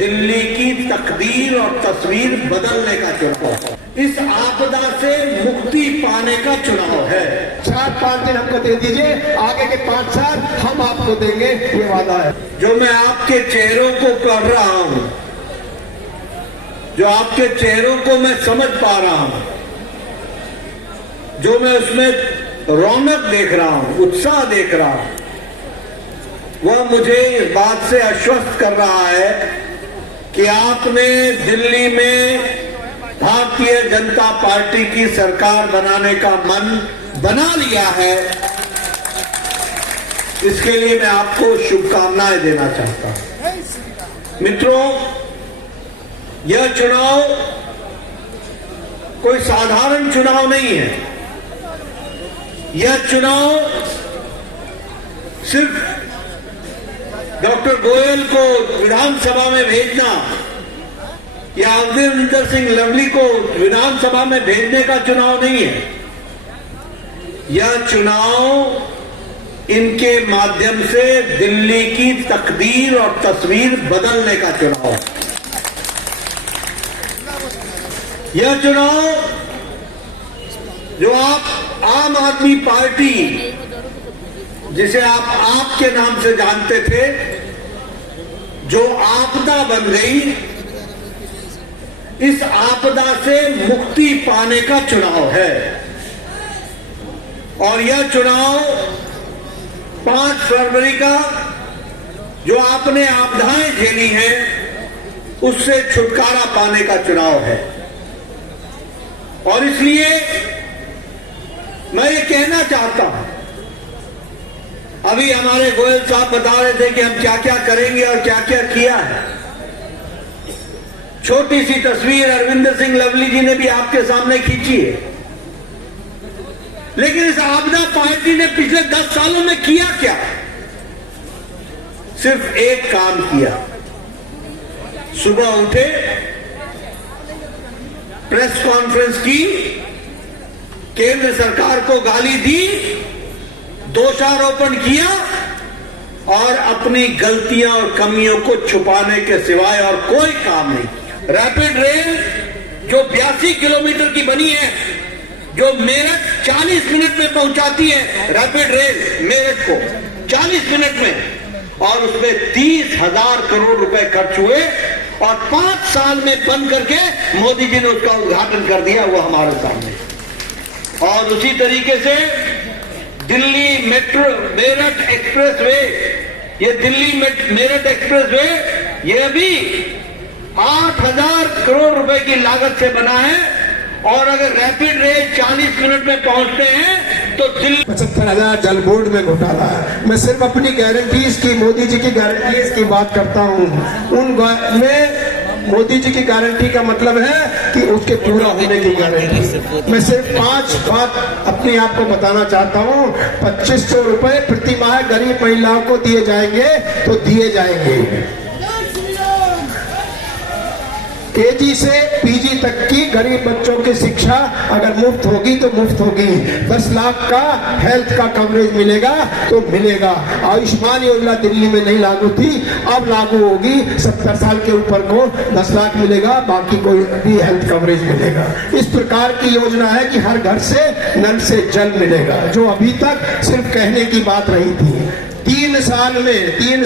दिल्ली की तकदीर और तस्वीर बदलने का चुनाव है। इस आपदा से मुक्ति पाने का चुनाव है। 4-5 दिन हमको दे दीजिए, आगे के 5 साल हम आपको देंगे, ये वादा है। जो मैं आपके चेहरों को पढ़ रहा हूं, जो आपके चेहरों को मैं समझ पा रहा हूं, जो मैं उसमें रौनक देख रहा हूं, उत्साह देख रहा हूं, वह मुझे इस बात से आश्वस्त कर रहा है कि आपने दिल्ली में भारतीय जनता पार्टी की सरकार बनाने का मन बना लिया है। इसके लिए मैं आपको शुभकामनाएं देना चाहता हूं। मित्रों, यह चुनाव कोई साधारण चुनाव नहीं है। यह चुनाव सिर्फ डॉक्टर गोयल को विधानसभा में भेजना या अमरिंदर सिंह लवली को विधानसभा में भेजने का चुनाव नहीं है। यह चुनाव इनके माध्यम से दिल्ली की तकदीर और तस्वीर बदलने का चुनाव है। यह चुनाव जो आप आम आदमी पार्टी, जिसे आप के नाम से जानते थे, जो आपदा बन गई, इस आपदा से मुक्ति पाने का चुनाव है। और यह चुनाव 5 फरवरी का जो आपने आपदाएं झेली हैं, उससे छुटकारा पाने का चुनाव है। और इसलिए मैं ये कहना चाहता हूं, अभी हमारे गोयल साहब बता रहे थे कि हम क्या क्या करेंगे और क्या क्या किया है। छोटी सी तस्वीर अरविंदर सिंह लवली जी ने भी आपके सामने खींची है। लेकिन इस आपदा पार्टी ने पिछले 10 सालों में किया क्या? सिर्फ एक काम किया। सुबह उठे, प्रेस कॉन्फ्रेंस की, केंद्र सरकार को गाली दी, दोषारोपण किया और अपनी गलतियां और कमियों को छुपाने के सिवाय और कोई काम नहीं किया। रैपिड रेल जो 82 किलोमीटर की बनी है, जो मेरठ 40 मिनट में पहुंचाती है, रैपिड रेल मेरठ को 40 मिनट में, और उसमें 30,000 करोड़ रुपए खर्च हुए और 5 साल में बंद करके मोदी जी ने उसका उद्घाटन कर दिया, वो हमारे सामने। और उसी तरीके से Delhi metro Meerut express way, ये दिल्ली मेरठ एक्सप्रेस वे, ये भी 8,000 करोड़ रुपए की लागत से बना है। और अगर रैपिड रेल 40 मिनट में पहुंचते हैं तो दिल्ली 75,000 जल बोर्ड में घोटाला है। मैं सिर्फ अपनी गारंटीज की, मोदी जी की गारंटीज की बात करता हूँ। उन में मोदी जी की गारंटी का मतलब है कि उसके पूरा होने की गारंटी। मैं सिर्फ 5 बात अपने आप को बताना चाहता हूँ। 2500 रुपए प्रति माह गरीब महिलाओं को दिए जाएंगे तो दिए जाएंगे। केजी से पीजी तक की गरीब बच्चों की शिक्षा अगर मुफ्त होगी तो मुफ्त होगी। 10 लाख का हेल्थ का कवरेज मिलेगा तो मिलेगा। आयुष्मान योजना दिल्ली में नहीं लागू थी, अब लागू होगी। 70 साल के ऊपर को 10 लाख मिलेगा, बाकी कोई भी हेल्थ कवरेज मिलेगा। इस प्रकार की योजना है कि हर घर से नल से जल मिलेगा, जो अभी तक सिर्फ कहने की बात रही थी। 3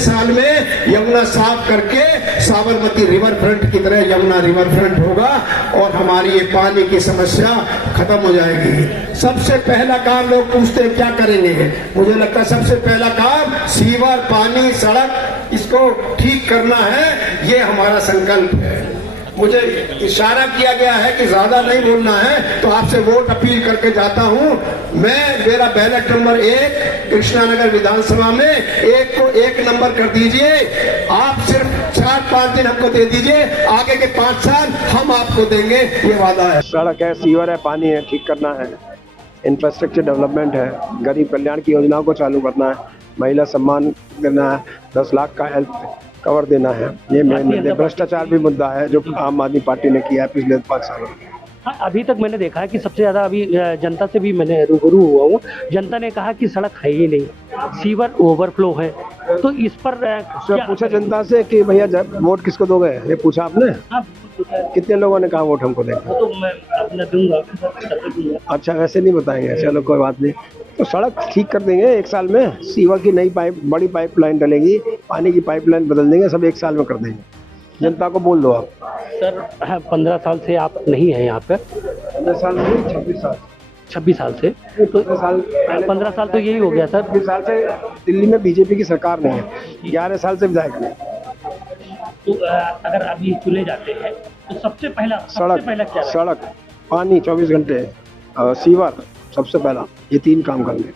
साल में यमुना साफ करके साबरमती रिवर फ्रंट की तरह यमुना रिवर फ्रंट होगा और हमारी ये पानी की समस्या खत्म हो जाएगी। सबसे पहला काम लोग पूछते हैं क्या करेंगे, मुझे लगता है सबसे पहला काम सीवर, पानी, सड़क, इसको ठीक करना है। ये हमारा संकल्प है। मुझे इशारा किया गया है कि ज्यादा नहीं बोलना है, तो आपसे वोट अपील करके जाता हूं। मेरा बैलेट नंबर 1 कृष्णानगर विधानसभा में 1 को 1 नंबर कर दीजिए। आप सिर्फ 4-5 दिन हमको दे दीजिए, आगे के 5 साल हम आपको देंगे, ये वादा है। सड़क है, सीवर है, पानी है, ठीक करना है, इंफ्रास्ट्रक्चर डेवलपमेंट है, गरीब कल्याण की योजनाओं को चालू करना है, महिला सम्मान देना है, 10 लाख का हेल्थ कवर देना है। ये मेन भ्रष्टाचार भी मुद्दा है जो आम आदमी पार्टी ने किया है पिछले 5 सालों में। हाँ, अभी तक मैंने देखा है कि सबसे ज़्यादा अभी जनता से भी मैंने रूबरू हुआ हूँ। जनता ने कहा कि सड़क है ही नहीं, सीवर ओवरफ्लो है, तो इस पर उसने पूछा जनता से कि भैया वोट किसको दोगे, ये पूछा आपने? हाँ, बिल्कुल पूछा है। कितने लोगों ने कहा वोट हमको देगा? वो तो मैं अपना दूंगा, सबको दूंगा। अच्छा, वैसे नहीं बताएंगे, चलो कोई बात नहीं। तो सड़क ठीक कर देंगे 1 साल में, सीवर की नई बड़ी पाइपलाइन डलेगी, पानी की पाइपलाइन बदल देंगे, सब 1 साल में कर देंगे। जनता को बोल दो आप। सर 15 साल से आप नहीं हैं यहाँ पे, 15 साल में 26 साल 26 साल से, तो 15 साल तो यही हो गया सर। 20 साल से दिल्ली में बीजेपी की सरकार नहीं है, 11 साल से विधायक है। तो अगर अभी चुने जाते हैं तो सबसे पहला क्या है? सड़क, पानी 24 घंटे, सीवर सबसे पहला, ये 3 काम करने।